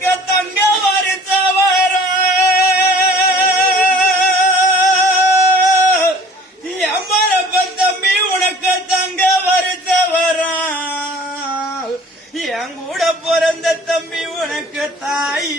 உனக்கு தங்க வருத்தவர எம்மரப்ப தம்பி உனக்கு தங்க வருத்தவர என் கூட பிறந்த தம்பி உனக்கு தாய்